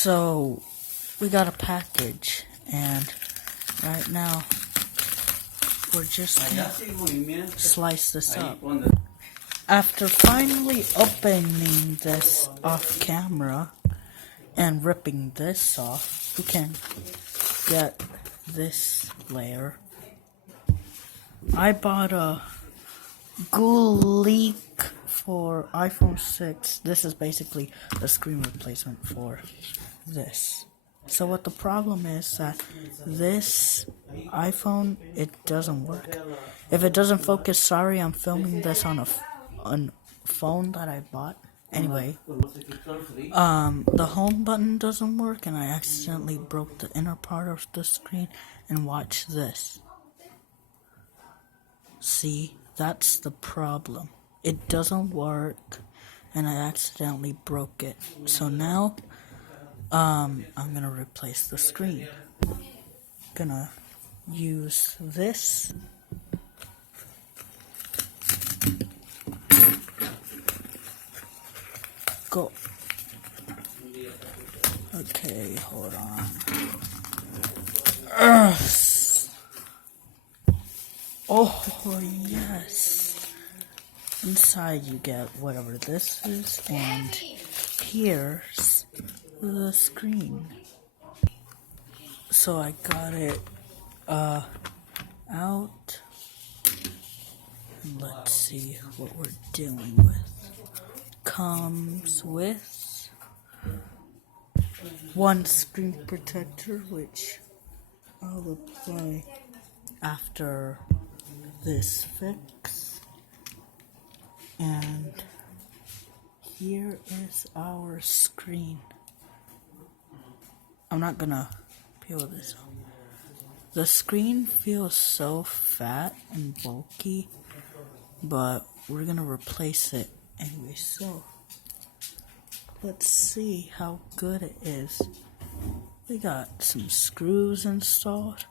So, we got a package, and right now, we're just gonna slice this up. After finally opening this off camera and ripping this off, we can get this layer. I bought a glue leak for iPhone 6. This is basically the screen replacement for this. So what the problem is that this iPhone, it doesn't work. If it doesn't focus, sorry, I'm filming this on a phone that I bought. Anyway, the home button doesn't work, and I accidentally broke the inner part of the screen. And watch this. See, that's the problem. It doesn't work, and I accidentally broke it. So now, I'm gonna replace the screen. Gonna use this. Go. Okay, hold on. Oh, yes. Inside you get whatever this is, and here's the screen. So I got it out. Let's see what we're dealing with. Comes with one screen protector, which I'll apply after this fix. And here is our screen. I'm not gonna peel this off. The screen feels so fat and bulky, but we're gonna replace it anyway. So let's see how good it is. We got some screws installed,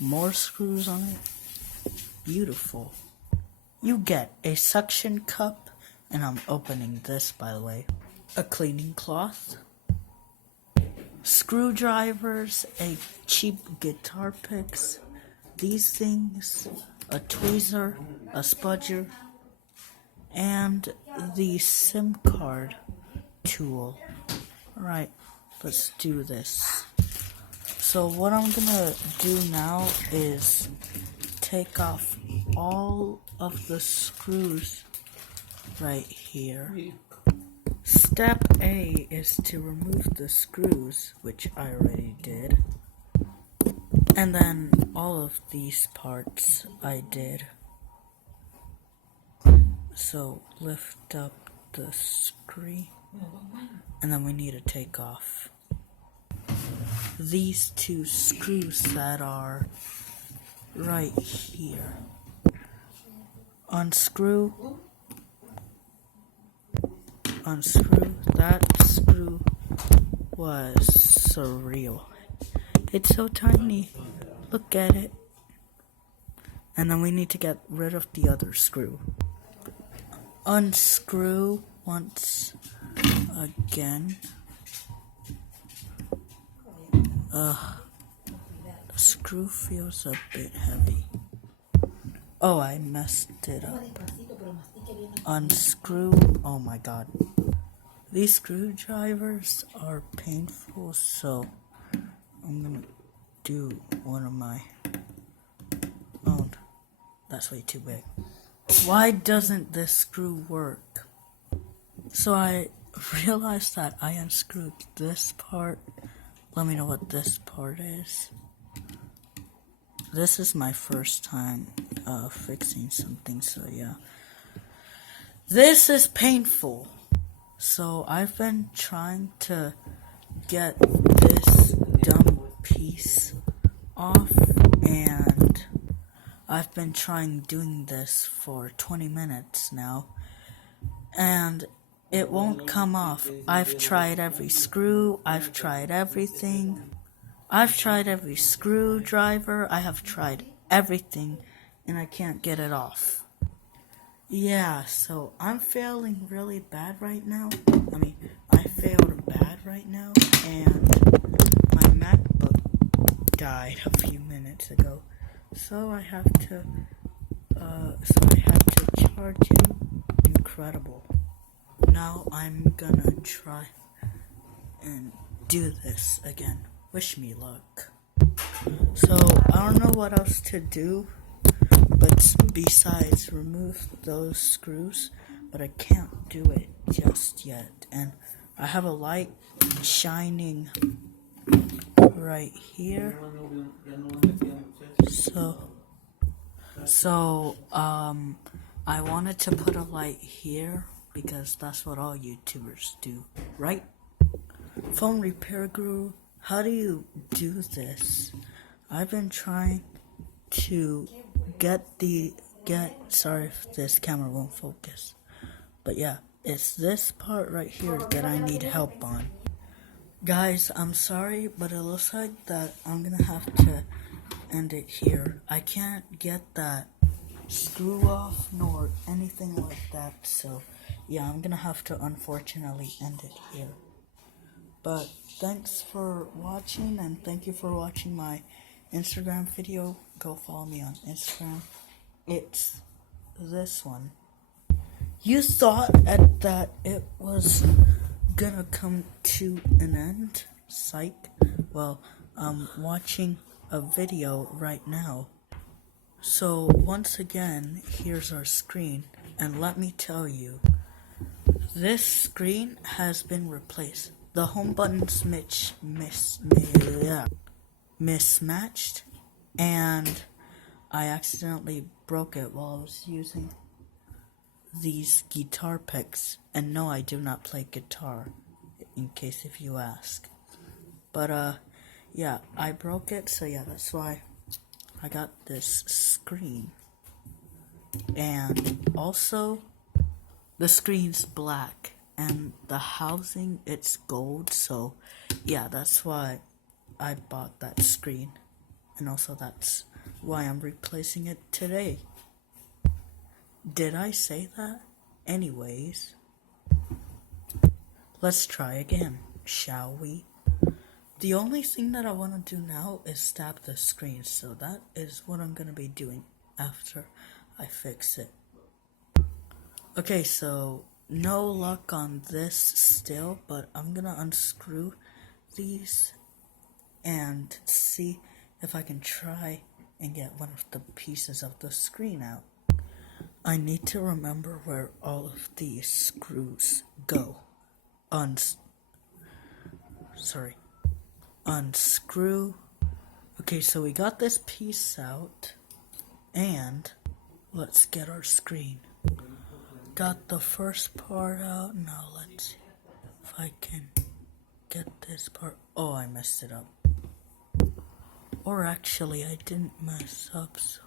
more screws on it. Beautiful. You get a suction cup, and I'm opening this, by the way. A cleaning cloth, screwdrivers, a cheap guitar picks, these things, a tweezer, a spudger, and the SIM card tool. Alright, let's do this. So what I'm gonna do now is take off all of the screws right here. Step A is to remove the screws, which I already did. And then all of these parts I did. So lift up the screen, and then we need to take off these two screws that are right here. Unscrew. That screw was surreal. It's so tiny. Look at it. And then we need to get rid of the other screw. Unscrew once again. The screw feels a bit heavy. Oh, I messed it up. Unscrew. Oh my god. These screwdrivers are painful, so I'm gonna do one of my own. That's way too big. Why doesn't this screw work? So I realized that I unscrewed this part. Let me know what this part is. This is my first time fixing something, so yeah. This is painful. So I've been trying to get this dumb piece off, and I've been trying doing this for 20 minutes now, and it won't come off. I've tried every screw, I've tried everything. I've tried every screwdriver, I have tried everything, and I can't get it off. Yeah, so I'm failing really bad right now. I failed bad right now, and my MacBook died a few minutes ago, so I have to charge it. Incredible. Now I'm gonna try and do this again. Wish me luck. So I don't know what else to do, but besides remove those screws, but I can't do it just yet. And I have a light shining right here. So I wanted to put a light here because that's what all YouTubers do, right? Phone repair guru, how do you do this? I've been trying to sorry if this camera won't focus. But yeah, it's this part right here that I need help on. Guys, I'm sorry, but it looks like that I'm gonna have to end it here. I can't get that screw off nor anything like that, so yeah, I'm gonna have to unfortunately end it here. But thanks for watching, and thank you for watching my Instagram video. Go follow me on Instagram. It's this one. You thought that it was gonna come to an end? Psych. Well, I'm watching a video right now. So once again, here's our screen, and let me tell you, this screen has been replaced. The home button's mismatched, and I accidentally broke it while I was using these guitar picks. And no, I do not play guitar, in case if you ask. But yeah, I broke it, so yeah, that's why I got this screen. And also, the screen's black, and the housing, it's gold, so yeah, that's why I bought that screen. And also that's why I'm replacing it today. Did I say that? Anyways, let's try again, shall we? The only thing that I want to do now is stab the screen, so that is what I'm going to be doing after I fix it. Okay, so no luck on this still, but I'm going to unscrew these and see if I can try and get one of the pieces of the screen out. I need to remember where all of these screws go. Unscrew. Okay, so we got this piece out, and let's get our screen. Got the first part out. Now let's see if I can get this part. Oh, I messed it up. Or actually, I didn't mess up, so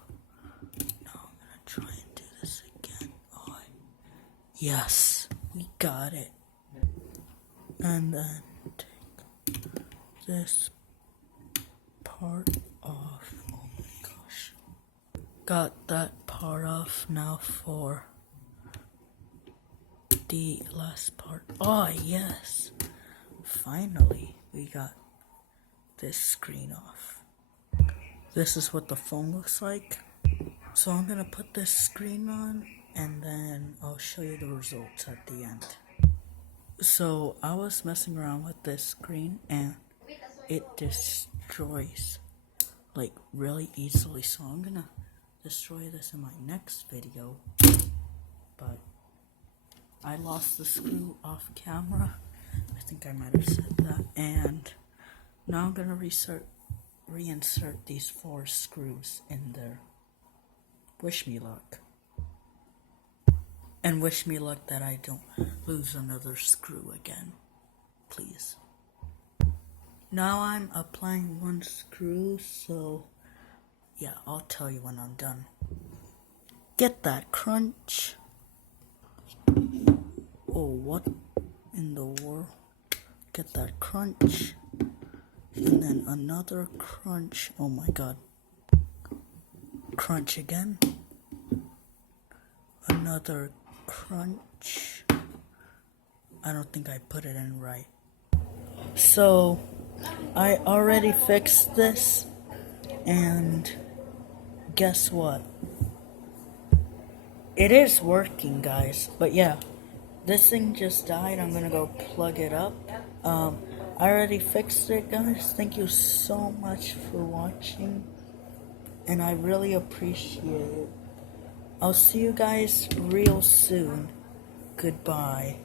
now I'm gonna try and do this again. Oh, yes, we got it. And then take this part off. Oh my gosh. Got that part off. Now for the last part. Oh yes, finally we got this screen off. This is what the phone looks like. So I'm gonna put this screen on, and then I'll show you the results at the end. So I was messing around with this screen, and it destroys like really easily, so I'm gonna destroy this in my next video. But I lost the screw off camera. I think I might have said that. And now I'm gonna reinsert these 4 screws in there. Wish me luck. And wish me luck that I don't lose another screw again. Please. Now I'm applying 1 screw, so yeah, I'll tell you when I'm done. Get that crunch. Oh, what in the world? Get that crunch. And then another crunch. Oh my god. Crunch again. Another crunch. I don't think I put it in right. So I already fixed this, and guess what? It is working, guys. But yeah, this thing just died. I'm gonna go plug it up. I already fixed it, guys. Thank you so much for watching, and I really appreciate it. I'll see you guys real soon. Goodbye.